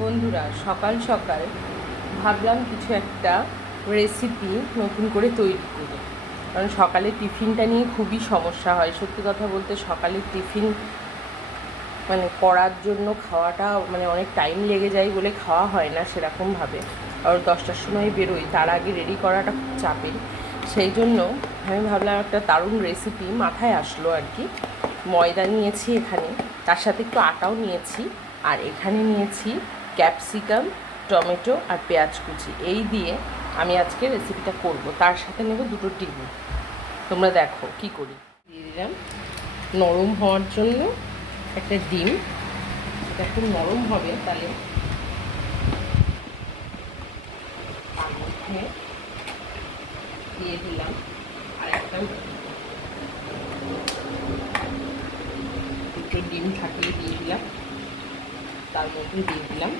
বন্ধুরা, সকাল সকাল ভাবলাম কিছু একটা রেসিপি নতুন করে তৈরি করি। কারণ সকালে টিফিনটা নিয়ে খুবই সমস্যা হয়। সত্যি কথা বলতে সকালের টিফিন করার জন্য খাওয়াটা অনেক টাইম লেগে যায় বলে খাওয়া হয় না সেরকমভাবে। আর 10টার সময় বেরোই, তার আগে রেডি করাটা খুব চাপের। সেই জন্য আমি ভাবলাম একটা দারুণ রেসিপি মাথায় আসলো আর কি। ময়দা নিয়েছি এখানে, তার সাথে একটু আটাও নিয়েছি, আর এখানে নিয়েছি ক্যাপসিকাম, টমেটো আর পেঁয়াজ কুচি। এই দিয়ে আমি আজকে রেসিপিটা করব। তার সাথে নেব 2টো ডিম। তোমরা দেখো কি করি। দিয়ে দিলাম নরম হওয়ার জন্য একটা ডিম। এটা খুব নরম হবে, তাহলে তার মধ্যে দিয়ে দিলাম আর একটা 2টো ডিম ফাটিয়ে দিয়ে দিলাম। তার মধ্যে দিয়ে দিলাম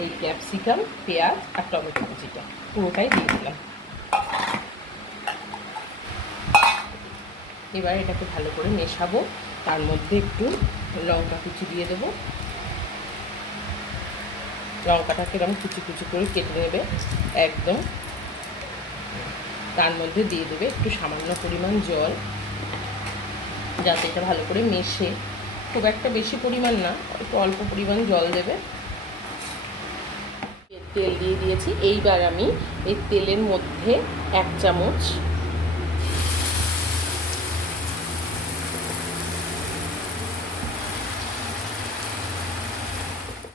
এই ক্যাপসিকাম, পেঁয়াজ আর টমেটো কুচিটা পুরোটাই দিয়ে দিলাম। এবার এটাকে ভালো করে মেশাবো। তার মধ্যে একটু লঙ্কা কুচি দিয়ে দেবো। লঙ্কাটাকে এরকম কুচি কুচি করে কেটে নেবে একদম। তার মধ্যে দিয়ে দেবে একটু সামান্য পরিমাণ জল, যাতে এটা ভালো করে মেশে। খুব একটা বেশি পরিমাণ না, একটু অল্প পরিমাণ জল দেবে। তেল দিয়ে দিয়েছি। এইবার আমি এই তেলের মধ্যে 1 চামচ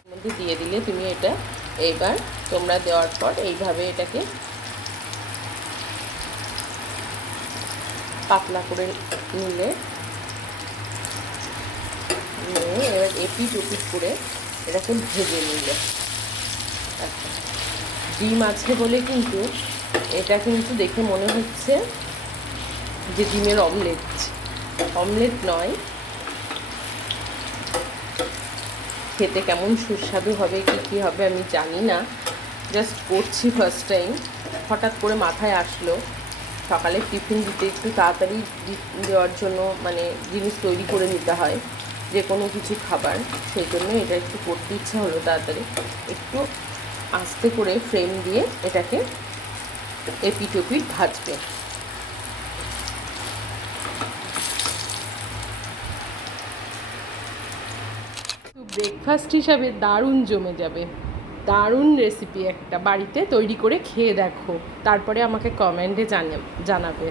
মধ্যে দিয়ে দিলে তুমি এটা, এইবার তোমরা দেওয়ার পর এইভাবে এটাকে পাতলা করে নিলে এবার এপিট ওপিট করে এটাকে ভেজে নিলে। আচ্ছা, ডিম আছে বলে কিন্তু এটা কিন্তু দেখে মনে হচ্ছে যে ডিমের অমলেট। অমলেট নয়, খেতে কেমন সুস্বাদু হবে কী হবে আমি জানি না। জাস্ট করছি ফার্স্ট টাইম, হঠাৎ করে মাথায় আসলো। সকালে টিফিন দিতে একটু তাড়াতাড়ি দেওয়ার জন্য জিনিস তৈরি করে নিতে হয়, যে কোনো কিছু খাবার। সেই জন্য এটা একটু করতে ইচ্ছা হলো তাড়াতাড়ি। একটু আস্তে করে ফ্লেম দিয়ে এটাকে এপিট ওপিট ভাজবে। ব্রেকফাস্ট হিসাবে দারুণ জমে যাবে। দারুণ রেসিপি একটা, বাড়িতে তৈরি করে খেয়ে দেখো, তারপরে আমাকে কমেন্টে জানাবে।